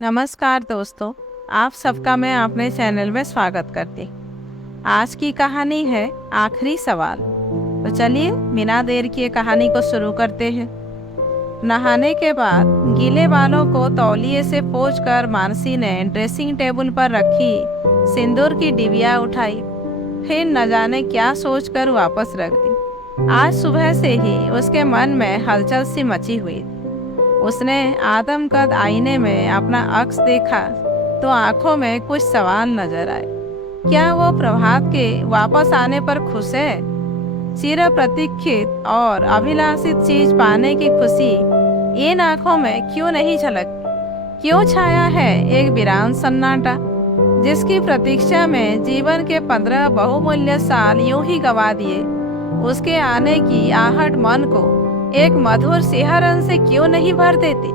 नमस्कार दोस्तों, आप सबका मैं अपने चैनल में स्वागत करती। आज की कहानी है आखिरी सवाल। तो चलिए बिना देर किए कहानी को शुरू करते हैं। नहाने के बाद गीले बालों को तौलिए से पोंछकर मानसी ने ड्रेसिंग टेबल पर रखी सिंदूर की डिबिया उठाई, फिर न जाने क्या सोचकर वापस रख दी। आज सुबह से ही उसके मन में हलचल सी मची हुई। उसने आदमकद आईने में अपना अक्स देखा तो आंखों में कुछ सवाल नजर आए। क्या वो प्रभात के वापस आने पर खुश है? चिर प्रतीक्षित और अभिलाषित चीज पाने की खुशी इन आंखों में क्यों नहीं झलकती? क्यों छाया है एक वीरान सन्नाटा, जिसकी प्रतीक्षा में जीवन के 15 बहुमूल्य साल यूं ही गवा दिए? उसके आने की आहट मन को एक मधुर सिहरन से क्यों नहीं भर देती?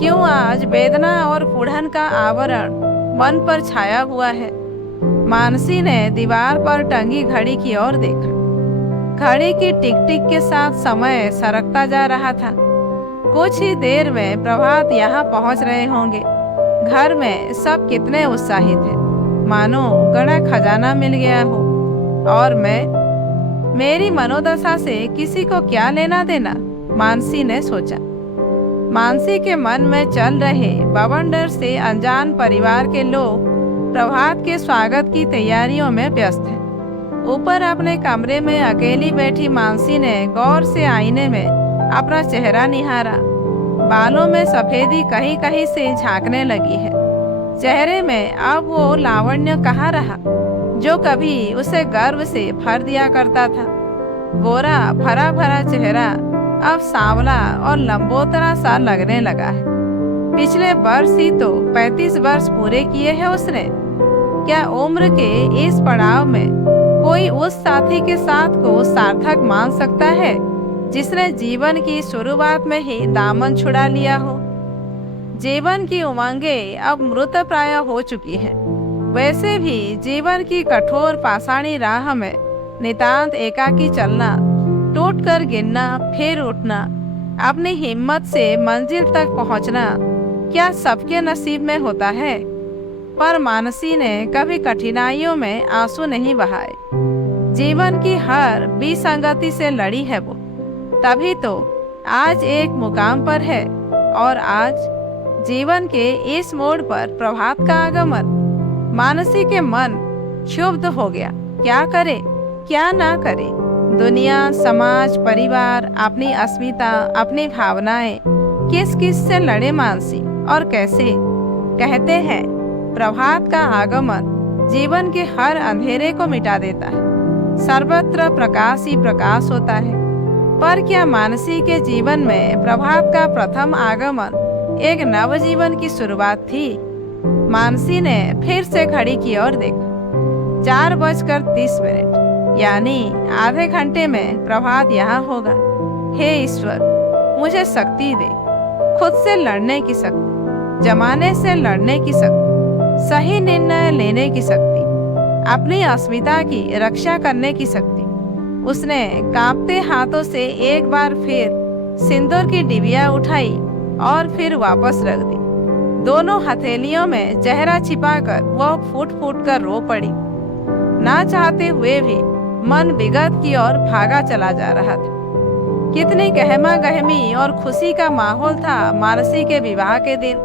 क्यों आज वेदना और फूढ़न का आवरण मन पर छाया हुआ है? मानसी ने दीवार पर टंगी घड़ी की ओर देखा। घड़ी की टिक टिक के साथ समय सरकता जा रहा था। कुछ ही देर में प्रभात यहाँ पहुँच रहे होंगे। घर में सब कितने उत्साहित थे, मानो गड़ा खजाना मिल गया हो। और मेरी मनोदशा से किसी को क्या लेना देना? मानसी ने सोचा। मानसी के मन में चल रहे बवंडर से अनजान परिवार के लोग प्रभात के स्वागत की तैयारियों में व्यस्त हैं। ऊपर अपने कमरे में अकेली बैठी मानसी ने गौर से आईने में अपना चेहरा निहारा। बालों में सफेदी कहीं कहीं से झांकने लगी है। चेहरे में अब वो लावण्य कहाँ रहा जो कभी उसे गर्व से भर दिया करता था। गोरा भरा भरा चेहरा अब सांवला और लंबोतरा सा लगने लगा है। पिछले वर्ष ही तो 35 वर्ष पूरे किए हैं उसने। क्या उम्र के इस पड़ाव में कोई उस साथी के साथ को सार्थक मान सकता है जिसने जीवन की शुरुआत में ही दामन छुड़ा लिया हो? जीवन की उमंगें अब मृत प्राय हो चुकी है। वैसे भी जीवन की कठोर पाषाणी राह में नितांत एकाकी चलना, टूट कर गिरना, फिर उठना, अपनी हिम्मत से मंजिल तक पहुंचना क्या सबके नसीब में होता है? पर मानसी ने कभी कठिनाइयों में आंसू नहीं बहाए। जीवन की हर विसंगति से लड़ी है वो, तभी तो आज एक मुकाम पर है। और आज जीवन के इस मोड़ पर प्रभात का आगमन। मानसी के मन क्षुब्ध हो गया। क्या करे क्या ना करे? दुनिया, समाज, परिवार, अपनी अस्मिता, अपनी भावनाएं, किस किस से लड़े मानसी और कैसे? कहते हैं प्रभात का आगमन जीवन के हर अंधेरे को मिटा देता है। सर्वत्र प्रकाश ही प्रकाश होता है। पर क्या मानसी के जीवन में प्रभात का प्रथम आगमन एक नव जीवन की शुरुआत थी? मानसी ने फिर से घड़ी की ओर देखा। 4:30, यानी आधे घंटे में प्रभात यहाँ होगा। हे ईश्वर, मुझे शक्ति दे, खुद से लड़ने की शक्ति, जमाने से लड़ने की शक्ति, सही निर्णय लेने की शक्ति, अपनी अस्मिता की रक्षा करने की शक्ति। उसने कांपते हाथों से एक बार फिर सिंदूर की डिबिया उठाई और फिर वापस रख दी। दोनों हथेलियों में चेहरा छिपाकर वह फूट फूट कर रो पड़ी। ना चाहते हुए भी मन विगत की ओर भागा चला जा रहा था। कितनी गहमा गहमी और खुशी का माहौल था मानसी के विवाह के दिन।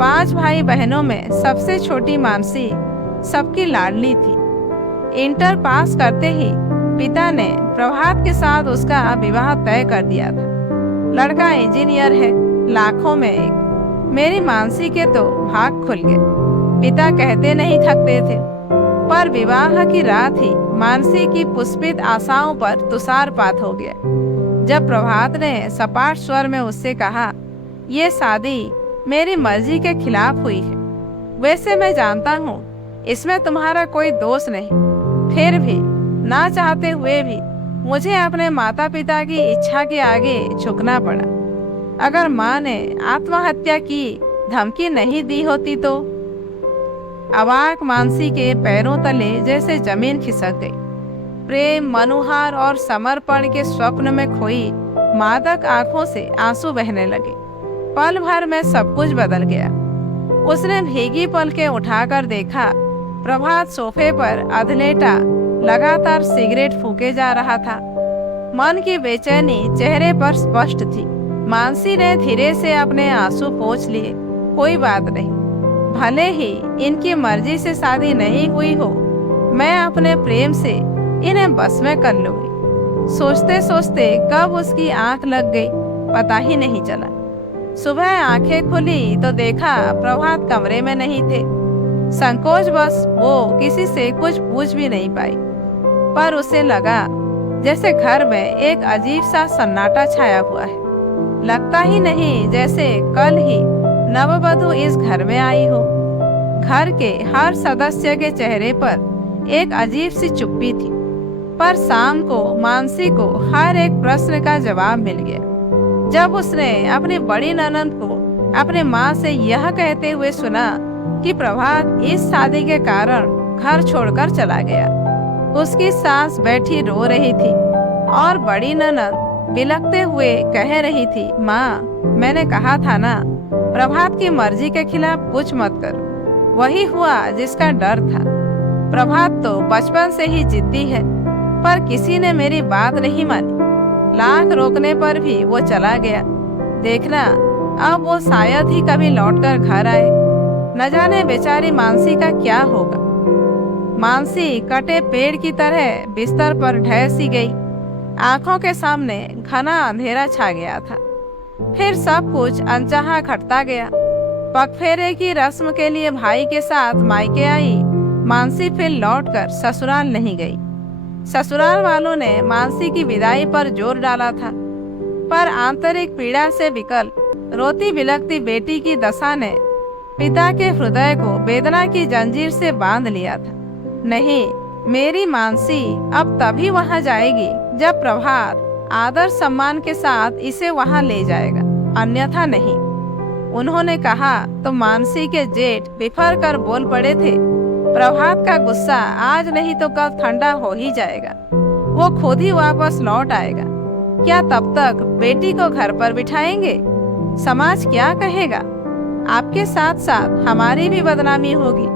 5 भाई बहनों में सबसे छोटी मानसी सबकी लाडली थी। इंटर पास करते ही पिता ने प्रभात के साथ उसका विवाह तय कर दिया था। लड़का इंजीनियर है, लाखों में एक। मेरी मानसी के तो भाग खुल गए। पिता कहते नहीं थकते थे। पर विवाह की रात ही मानसी की पुष्पित आशाओं पर तुषारपात हो गया। जब प्रभात ने सपाट स्वर में उससे कहा, ये शादी मेरी मर्जी के खिलाफ हुई है। वैसे मैं जानता हूँ इसमें तुम्हारा कोई दोष नहीं, फिर भी ना चाहते हुए भी मुझे अपने माता पिता की इच्छा के आगे झुकना पड़ा। अगर माँ ने आत्महत्या की धमकी नहीं दी होती तो? अवाक मानसी के पैरों तले जैसे जमीन खिसक गई। प्रेम, मनुहार और समर्पण के स्वप्न में खोई मादक आंखों से आंसू बहने लगे। पल भर में सब कुछ बदल गया। उसने भीगी पलकें उठाकर देखा। प्रभात सोफे पर अधलेटा लगातार सिगरेट फूके जा रहा था। मन की बेचैनी चेहरे पर स्पष्ट थी। मानसी ने धीरे से अपने आंसू पोंछ लिए। कोई बात नहीं, भले ही इनकी मर्जी से शादी नहीं हुई हो, मैं अपने प्रेम से इन्हें बस में कर लूंगी। सोचते सोचते कब उसकी आंख लग गई पता ही नहीं चला। सुबह आंखें खुली तो देखा प्रभात कमरे में नहीं थे। संकोच बस वो किसी से कुछ पूछ भी नहीं पाई, पर उसे लगा जैसे घर में एक अजीब सा सन्नाटा छाया हुआ है। लगता ही नहीं जैसे कल ही नववधु इस घर में आई हो। घर के हर सदस्य के चेहरे पर एक अजीब सी चुप्पी थी, पर शाम को मानसी को हर एक प्रश्न का जवाब मिल गया। जब उसने अपनी बड़ी ननद को अपने माँ से यह कहते हुए सुना कि प्रभात इस शादी के कारण घर छोड़कर चला गया, उसकी सास बैठी रो रही थी और बड़ी ननद बिलखते हुए कह रही थी, माँ मैंने कहा था ना, प्रभात की मर्जी के खिलाफ कुछ मत करो। वही हुआ जिसका डर था। प्रभात तो बचपन से ही जिद्दी है, पर किसी ने मेरी बात नहीं मानी। लाख रोकने पर भी वो चला गया। देखना अब वो शायद ही कभी लौटकर घर आए। न जाने बेचारी मानसी का क्या होगा। मानसी कटे पेड़ की तरह बिस्तर पर ढह सी गई। आंखों के सामने घना अंधेरा छा गया था। फिर सब कुछ अनचाहा घटता गया। पगफेरे की रस्म के लिए भाई के साथ मायके आई मानसी फिर लौटकर ससुराल नहीं गई। ससुराल वालों ने मानसी की विदाई पर जोर डाला था, पर आंतरिक पीड़ा से विकल रोती बिलखती बेटी की दशा ने पिता के हृदय को वेदना की जंजीर से बांध लिया था। नहीं, मेरी मानसी अब तभी वहां जाएगी जब प्रभात आदर सम्मान के साथ इसे वहां ले जाएगा, अन्यथा नहीं। उन्होंने कहा तो मानसी के जेठ बिफर कर बोल पड़े थे, प्रभात का गुस्सा आज नहीं तो कल ठंडा हो ही जाएगा। वो खुद ही वापस लौट आएगा। क्या तब तक बेटी को घर पर बिठाएंगे? समाज क्या कहेगा? आपके साथ साथ हमारी भी बदनामी होगी।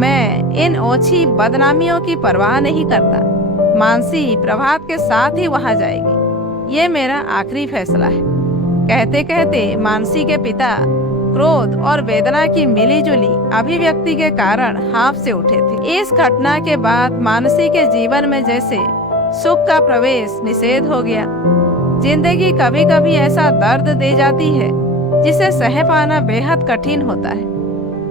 मैं इन ओछी बदनामियों की परवाह नहीं करता। मानसी प्रभात के साथ ही वहां जाएगी। ये मेरा आखिरी फैसला है। कहते कहते मानसी के पिता क्रोध और वेदना की मिलीजुली अभिव्यक्ति के कारण हाँफ से उठे थे। इस घटना के बाद मानसी के जीवन में जैसे सुख का प्रवेश निषेध हो गया। जिंदगी कभी कभी ऐसा दर्द दे जाती है जिसे सह पाना बेहद कठिन होता है,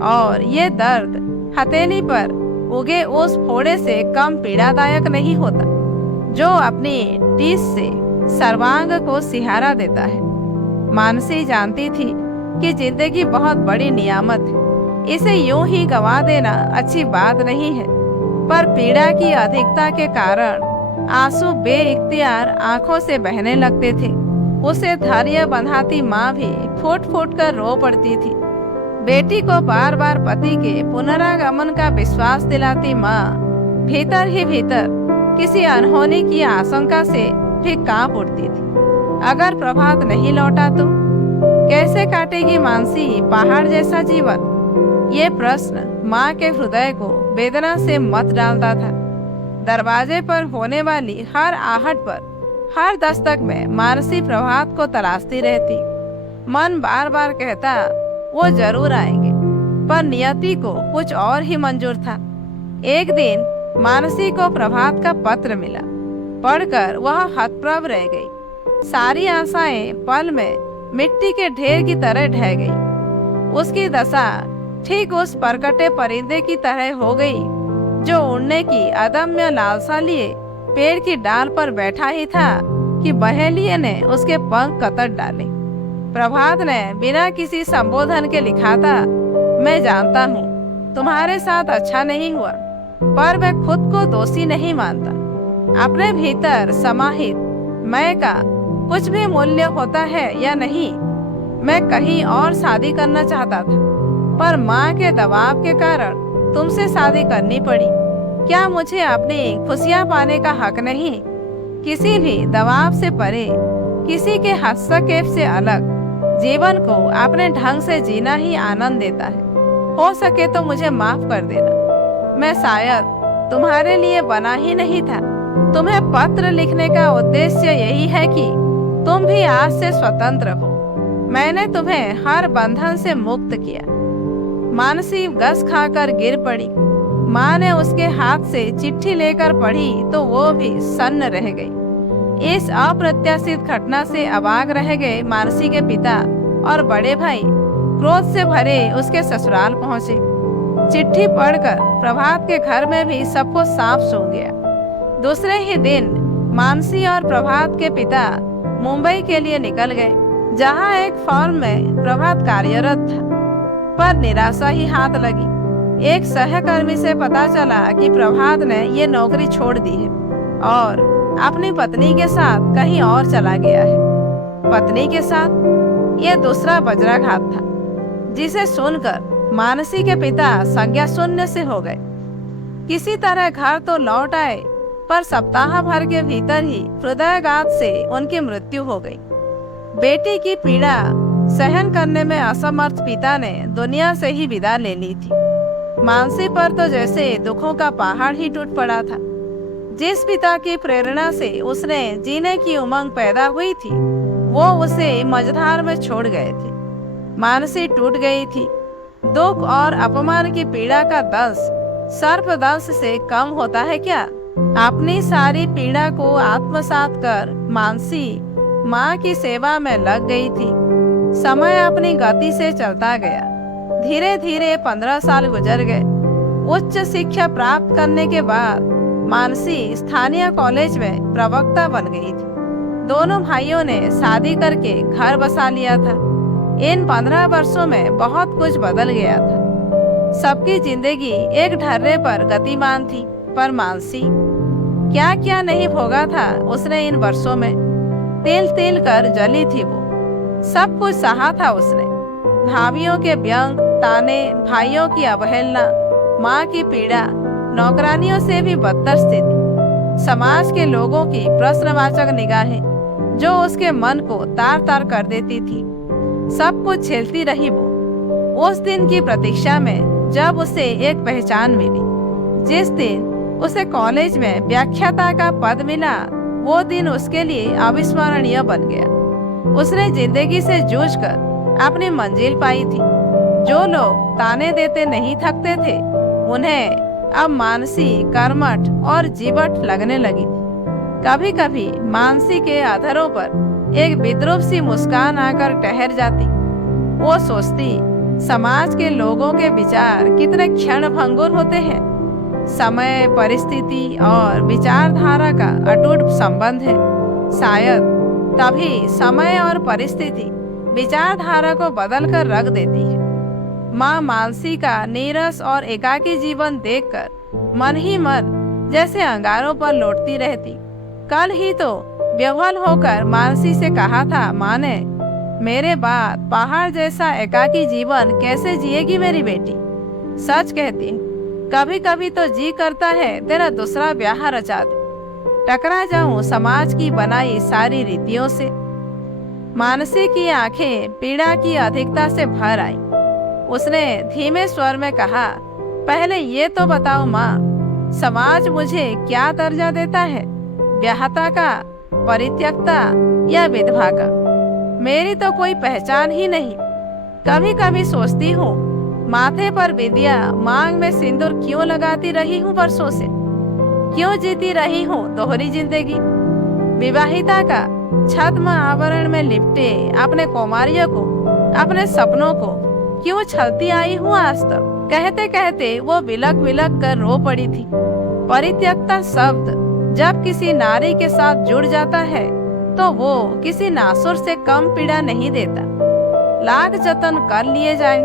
और ये दर्द हथेली पर उगे उस फोड़े से कम पीड़ादायक नहीं होता जो अपनी टीस से सर्वांग को सिहारा देता है। मानसी जानती थी कि जिंदगी बहुत बड़ी नियामत है, इसे यूं ही गंवा देना अच्छी बात नहीं है, पर पीड़ा की अधिकता के कारण आंसू बेइख्तियार आंखों से बहने लगते थे। उसे धैर्य बंधाती माँ भी फूट फूट कर रो पड़ती थी। बेटी को बार बार पति के पुनरागमन का विश्वास दिलाती माँ भीतर ही भीतर किसी अनहोनी की आशंका से भी कांप उठती थी। अगर प्रभात नहीं लौटा तो कैसे काटेगी मानसी पहाड़ जैसा जीवन? ये प्रश्न माँ के हृदय को वेदना से मत डालता था। दरवाजे पर होने वाली हर आहट पर, हर दस्तक में मानसी प्रभात को तलाशती रहती। मन बार बार कहता वो जरूर आएंगे, पर नियति को कुछ और ही मंजूर था। एक दिन मानसी को प्रभात का पत्र मिला। पढ़कर वह हतप्रभ रह गई। सारी आशाएं पल में मिट्टी के ढेर की तरह ढह गई। उसकी दशा ठीक उस परकटे परिंदे की तरह हो गई जो उड़ने की अदम्य लालसा लिए पेड़ की डाल पर बैठा ही था कि बहेलिये ने उसके पंख कतर डाले। प्रभात ने बिना किसी संबोधन के लिखा था, मैं जानता हूँ तुम्हारे साथ अच्छा नहीं हुआ, पर मैं खुद को दोषी नहीं मानता। अपने भीतर समाहित मैं का कुछ भी मूल्य होता है या नहीं। मैं कहीं और शादी करना चाहता था, पर माँ के दबाव के कारण तुमसे शादी करनी पड़ी। क्या मुझे अपनी खुशियाँ पाने का हक नहीं? किसी भी दबाव से परे, किसी के हस्तक्षेप से अलग जीवन को अपने ढंग से जीना ही आनंद देता है। हो सके तो मुझे माफ कर देना। मैं शायद तुम्हारे लिए बना ही नहीं था। तुम्हें पत्र लिखने का उद्देश्य यही है कि तुम भी आज से स्वतंत्र हो। मैंने तुम्हें हर बंधन से मुक्त किया। मानसी गस खाकर गिर पड़ी। माँ ने उसके हाथ से चिट्ठी लेकर पढ़ी तो वो भी सन्न रह गई। इस अप्रत्याशित घटना से अवाक रह गए मानसी के पिता और बड़े भाई क्रोध से भरे उसके ससुराल पहुंचे। चिट्ठी पढ़कर प्रभात के घर में भी सब कुछ साफ सो गया। दूसरे ही दिन मानसी और प्रभात के पिता मुंबई के लिए निकल गए, जहां एक फर्म में प्रभात कार्यरत था। पर निराशा ही हाथ लगी। एक सहकर्मी से पता चला कि प्रभात ने ये नौकरी छोड़ दी है और अपनी पत्नी के साथ कहीं और चला गया है। पत्नी के साथ यह दूसरा वज्राघात था, जिसे सुनकर मानसी के पिता संज्ञा शून्य से हो गए। किसी तरह घर तो लौट आए, पर सप्ताह भर के भीतर ही हृदयाघात से उनकी मृत्यु हो गई। बेटी की पीड़ा सहन करने में असमर्थ पिता ने दुनिया से ही विदा ले ली थी। मानसी पर तो जैसे दुखों का पहाड़ ही टूट पड़ा था। जिस पिता की प्रेरणा से उसने जीने की उमंग पैदा हुई थी, वो उसे मझधार में छोड़ गए थे। मानसी टूट गई थी। दुख और अपमान की पीड़ा का दंश सर्पदंश से कम होता है क्या? अपनी सारी पीड़ा को आत्मसात कर मानसी माँ की सेवा में लग गई थी। समय अपनी गति से चलता गया। धीरे धीरे 15 साल गुजर गए। उच्च शिक्षा प्राप्त करने के बाद मानसी स्थानीय कॉलेज में प्रवक्ता बन गई थी। दोनों भाइयों ने शादी करके घर बसा लिया था। इन 15 वर्षों में बहुत कुछ बदल गया था। सबकी जिंदगी एक ढर्रे पर गतिमान थी, पर मानसी क्या क्या नहीं भोगा था उसने इन वर्षों में। तिल तिल कर जली थी वो। सब कुछ सहा था उसने। भाभियों के व्यंग, ताने, भाइयों की अवहेलना, माँ की पीड़ा, नौकरानियों से भी बदतर स्थिति, समाज के लोगों की प्रश्नवाचक निगाहें जो उसके मन को तार तार कर देती थी। सब कुछ झेलती रही वो। उस दिन की प्रतीक्षा में जब उसे एक पहचान मिली, जिस दिन उसे कॉलेज में व्याख्याता का पद मिला, वो दिन उसके लिए अविस्मरणीय बन गया। उसने जिंदगी से जूझकर अपनी मंजिल पाई थी। जो लोग ताने देते नहीं थकते थे, उन्हें अब मानसी कर्मठ और जीवट लगने लगी थी। कभी कभी मानसी के अधरों पर एक विद्रूप सी मुस्कान आकर ठहर जाती। वो सोचती, समाज के लोगों के विचार कितने क्षण भंगुर होते हैं। समय, परिस्थिति और विचारधारा का अटूट संबंध है। शायद तभी समय और परिस्थिति विचारधारा को बदल कर रख देती है। माँ मानसी का नीरस और एकाकी जीवन देखकर मन ही मन जैसे अंगारों पर लौटती रहती। कल ही तो बेवल होकर मानसी से कहा था माँ ने, मेरे बाद पहाड़ जैसा एकाकी जीवन कैसे जिएगी मेरी बेटी। सच कहती, कभी कभी तो जी करता है तेरा दूसरा ब्याह रचा दूं, टकरा जाऊं समाज की बनाई सारी रीतियों से। मानसी की आंखें पीड़ा की अधिकता से भर आई। उसने धीमे स्वर में कहा, पहले ये तो बताओ माँ, समाज मुझे क्या दर्जा देता है, ब्याहता का, परित्यक्ता या विधवा का? मेरी तो कोई पहचान ही नहीं। कभी कभी सोचती हूँ, माथे पर बिंदिया, मांग में सिंदूर क्यों लगाती रही हूँ वर्षों से? क्यों जीती रही हूँ दोहरी जिंदगी? विवाहिता का छद्म आवरण में लिपटे अपने कौमार्य को, अपने सपनों को क्यों छलती आई हूँ आज तक? कहते कहते वो बिलक बिलक कर रो पड़ी थी। परित्यक्ता शब्द जब किसी नारी के साथ जुड़ जाता है तो वो किसी नासुर से कम पीड़ा नहीं देता। लाख जतन कर लिए जाए,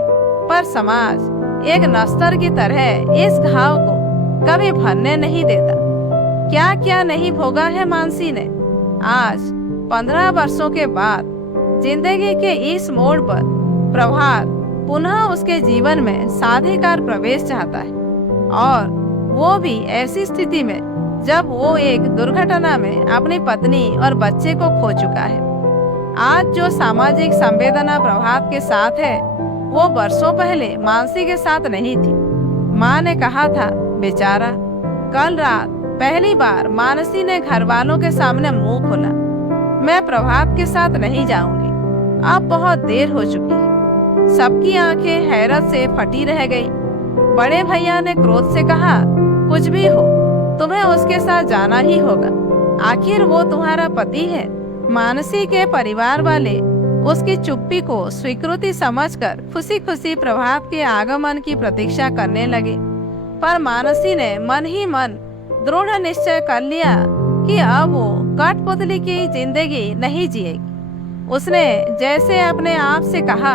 पर समाज एक नस्तर की तरह इस घाव को कभी भरने नहीं देता। क्या क्या नहीं भोगा है मानसी ने। आज 15 वर्षों के बाद जिंदगी के इस मोड़ पर प्रभात पुनः उसके जीवन में साधिकार प्रवेश चाहता है, और वो भी ऐसी स्थिति में जब वो एक दुर्घटना में अपनी पत्नी और बच्चे को खो चुका है। आज जो सामाजिक संवेदना प्रभात के साथ है, वो बरसों पहले मानसी के साथ नहीं थी। माँ ने कहा था, बेचारा। कल रात पहली बार मानसी ने घर वालों के सामने मुंह खोला, मैं प्रभात के साथ नहीं जाऊंगी, अब बहुत देर हो चुकी है। सबकी आंखें हैरत से फटी रह गई। बड़े भैया ने क्रोध से कहा, कुछ भी हो, तुम्हें उसके साथ जाना ही होगा, आखिर वो तुम्हारा पति है। मानसी के परिवार वाले उसकी चुप्पी को स्वीकृति समझकर खुशी खुशी प्रभात के आगमन की प्रतीक्षा करने लगे। पर मानसी ने मन ही मन दृढ़ निश्चय कर लिया कि अब वो कठपुतली की जिंदगी नहीं जिएगी। उसने जैसे अपने आप से कहा,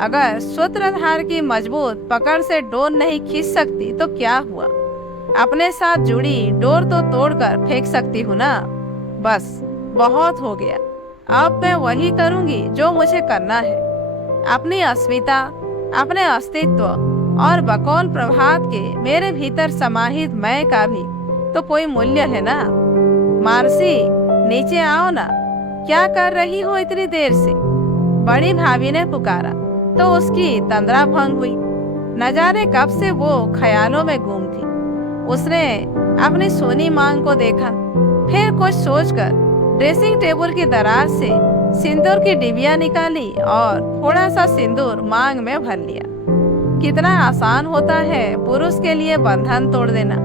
अगर सूत्रधार की मजबूत पकड़ से डोर नहीं खींच सकती तो क्या हुआ, अपने साथ जुड़ी डोर तो तोड़कर फेंक सकती हूँ ना। बस बहुत हो गया, अब मैं वही करूँगी जो मुझे करना है। अपनी अस्मिता, अपने अस्तित्व और बकौल प्रभात के मेरे भीतर समाहित मैं का भी तो कोई मूल्य है ना। मानसी, नीचे आओ ना, क्या कर रही हो इतनी देर से? बड़ी भाभी ने पुकारा तो उसकी तंद्रा भंग हुई। न जाने कब से वो ख्यालों में गुम थी। उसने अपनी सोनी मांग को देखा, फिर कुछ सोचकर ड्रेसिंग टेबल की दराज से सिंदूर की डिबिया निकाली और थोड़ा सा सिंदूर मांग में भर लिया। कितना आसान होता है पुरुष के लिए बंधन तोड़ देना,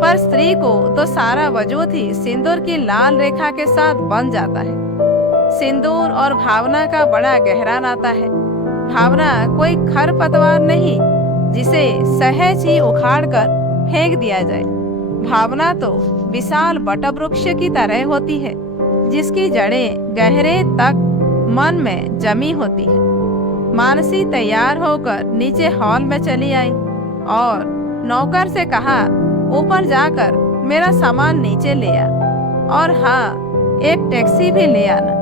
पर स्त्री को तो सारा वजूद ही सिंदूर की लाल रेखा के साथ बंध जाता है। सिंदूर और भावना का बड़ा गहरा नाता है। भावना कोई खरपतवार नहीं जिसे सहज ही उखाड़ कर फेंक दिया जाए। भावना तो विशाल वटवृक्ष की तरह होती है, जिसकी जड़ें गहरे तक मन में जमी होती है। मानसी तैयार होकर नीचे हॉल में चली आई और नौकर से कहा, ऊपर जाकर मेरा सामान नीचे ले आ, और हाँ, एक टैक्सी भी ले आना।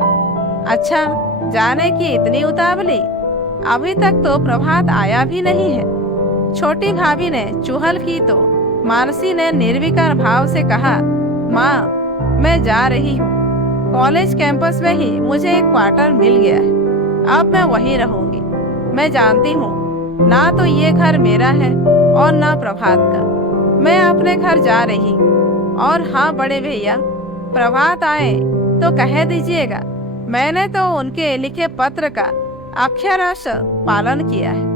अच्छा, जाने की इतनी उतावली? अभी तक तो प्रभात आया भी नहीं है। छोटी भाभी ने चुहल की तो मानसी ने निर्विकार भाव से कहा, माँ, मैं जा रही हूँ। कॉलेज कैंपस में ही मुझे एक क्वार्टर मिल गया है, अब मैं वहीं रहूंगी। मैं जानती हूँ ना तो ये घर मेरा है और ना प्रभात का। मैं अपने घर जा रही हूँ। और हाँ बड़े भैया, प्रभात आए तो कह दीजिएगा, मैंने तो उनके लिखे पत्र का अक्षरशः पालन किया है।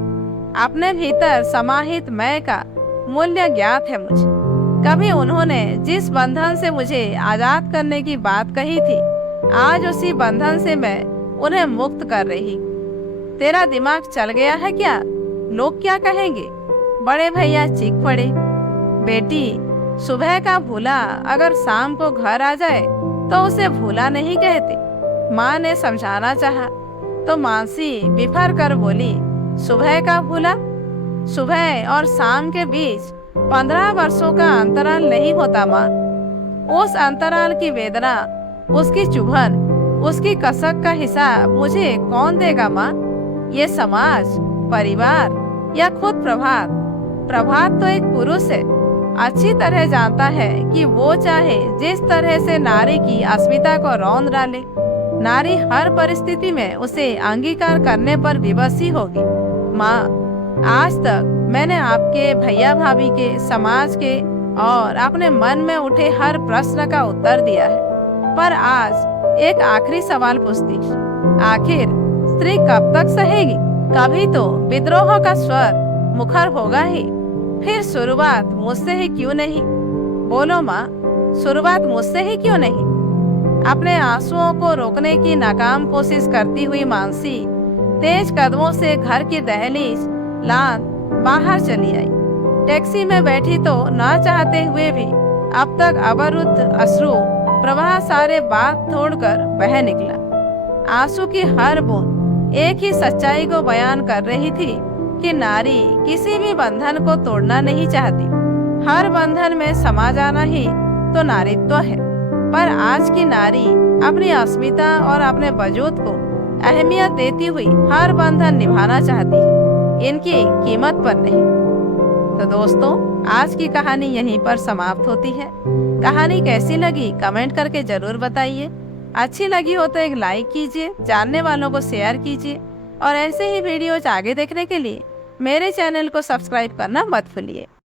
अपने भीतर समाहित मैं का मूल्य ज्ञात है मुझे। कभी उन्होंने जिस बंधन से मुझे आजाद करने की बात कही थी, आज उसी बंधन से मैं उन्हें मुक्त कर रही। तेरा दिमाग चल गया है क्या? लोग क्या कहेंगे? बड़े भैया चीख पड़े। बेटी, सुबह का भूला अगर शाम को घर आ जाए तो उसे भूला नहीं कहते। माँ ने समझाना चाहा तो मानसी बिफर कर बोली, सुबह का भूला? सुबह और शाम के बीच 15 वर्षों का अंतराल नहीं होता माँ। उस अंतराल की वेदना, उसकी चुभन, उसकी कसक का हिसाब मुझे कौन देगा माँ? ये समाज, परिवार या खुद प्रभात? प्रभात तो एक पुरुष है, अच्छी तरह जानता है कि वो चाहे जिस तरह से नारी की अस्मिता को रौंद डाले, नारी हर परिस्थिति में उसे अंगीकार करने पर विवश ही होगी। माँ, आज तक मैंने आपके, भैया भाभी के, समाज के और अपने मन में उठे हर प्रश्न का उत्तर दिया है, पर आज एक आखिरी सवाल पूछती, आखिर स्त्री कब तक सहेगी? कभी तो विद्रोह का स्वर मुखर होगा ही। फिर शुरुआत मुझसे ही क्यों नहीं? बोलो माँ, शुरुआत मुझसे ही क्यों नहीं? अपने आंसुओं को रोकने की नाकाम कोशिश करती हुई मानसी तेज कदमों से घर की दहलीज लाद बाहर चली आई। टैक्सी में बैठी तो न चाहते हुए भी अब तक अवरुद्ध अश्रु प्रवाह सारे बात तोड़कर बह निकला। आंसू की हर बूंद एक ही सच्चाई को बयान कर रही थी कि नारी किसी भी बंधन को तोड़ना नहीं चाहती। हर बंधन में समा जाना ही तो नारीत्व है। पर आज की नारी अपनी अस्मिता और अपने वजूद को अहमियत देती हुई हर बंधन निभाना चाहती है, इनकी कीमत पर नहीं। तो दोस्तों, आज की कहानी यहीं पर समाप्त होती है। कहानी कैसी लगी कमेंट करके जरूर बताइए। अच्छी लगी हो तो एक लाइक कीजिए, जानने वालों को शेयर कीजिए। और ऐसे ही वीडियोज आगे देखने के लिए मेरे चैनल को सब्सक्राइब करना मत भूलिए।